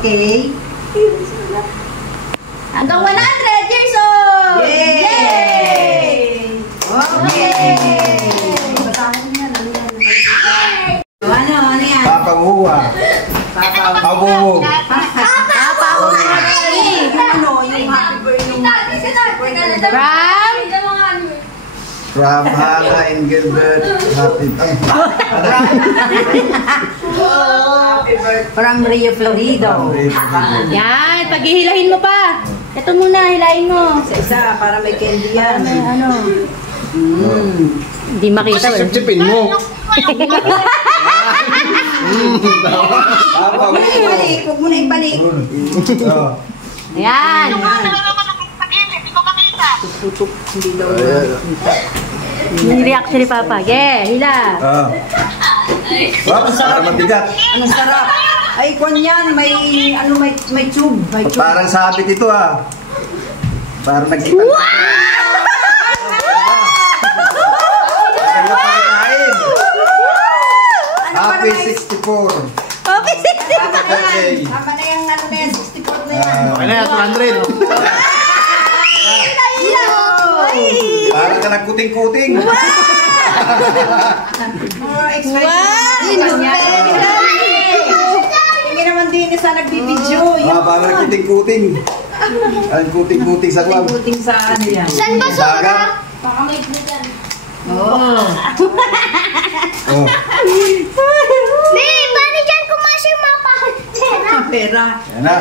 Okay. Hanggang 100 years old! Yay! Yay! Okay! Ano yan? Papanguha. Pabuhog. Ano, yung happy birthday. From Hannah and Gilbert. Happy From Rio Florido. Yan, paghihilahin mo pa. Ito muna, hilahin mo. Isa, para may candy yan. Ano? Hindi makita. Sipsipin mo. Huwag mo na ibalik. Huwag mo na ibalik. Ayan. Tututok. Hindi daw. Yung reaction ni Papa. Yeah, hila. Wow, para mabigat. Ang sarap. Ay, kwan yan. May, ano, may tube. May tube. Parang sabit ito ah. Parang nagkita. Happy 64. Happy 64. Tama na yung ano na yan. 64 na yan. Okay na yan, 200. Parang ka nagkuting-kuting. Tingin naman din sa nagbibidyo. Parang nagkuting-kuting. Ang kuting-kuting sa kwan. Kuting sa ano yan. Saan ba sobra? Baka may glue dyan. Oo. Babe, paano dyan kumasya yung mga pera? Pera. Yan na.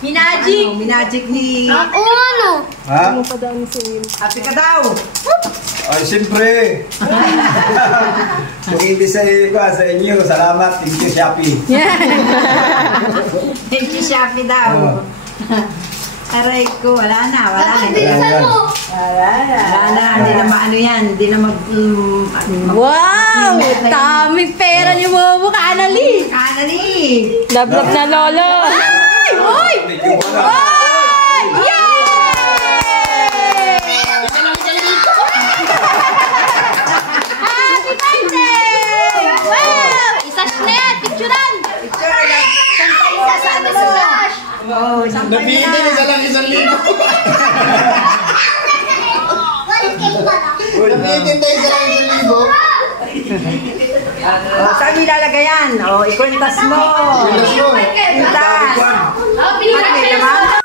Minagic. Minagic ni... Oo, ano? Ha? Happy ka daw. Ay, siyempre. Kung hindi sa inyo, salamat. Thank you, Shopee. Thank you, Shafi daw. Aray ko, wala na. Bilisan mo. Wala na. Hindi na maano yan. Hindi na mag... Wow! Daming pera ni Momo Kanali. Kanali. Lablab na lolo. Ay! Uy! Ay! Yay! Happy birthday! Wow! Isash na yan! Picturean! Sabi sa Sash. Oh, sampay na. isa lang 1,000. Nabitin tayo isa lang 1,000. Oh, saan mo ilalagay yan? Oh, ikwentas mo. Ikwentas. Oh, pinili Ano, may ka laman?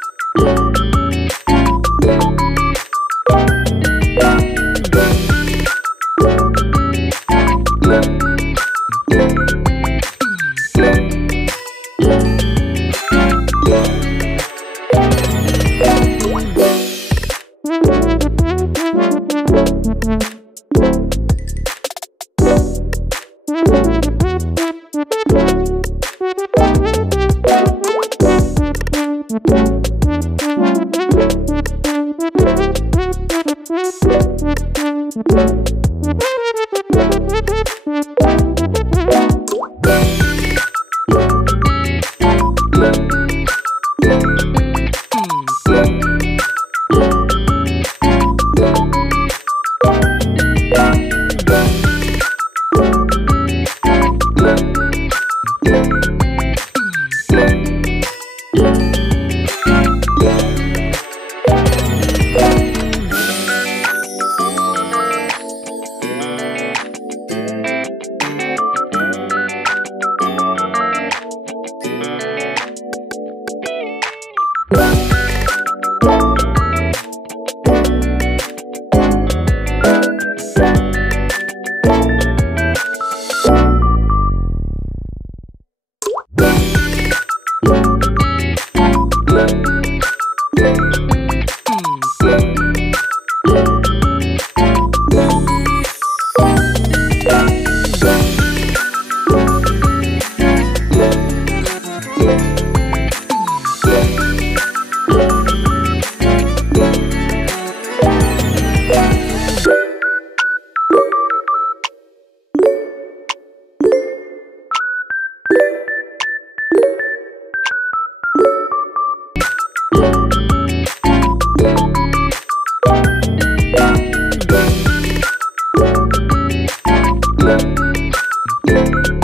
Yeah.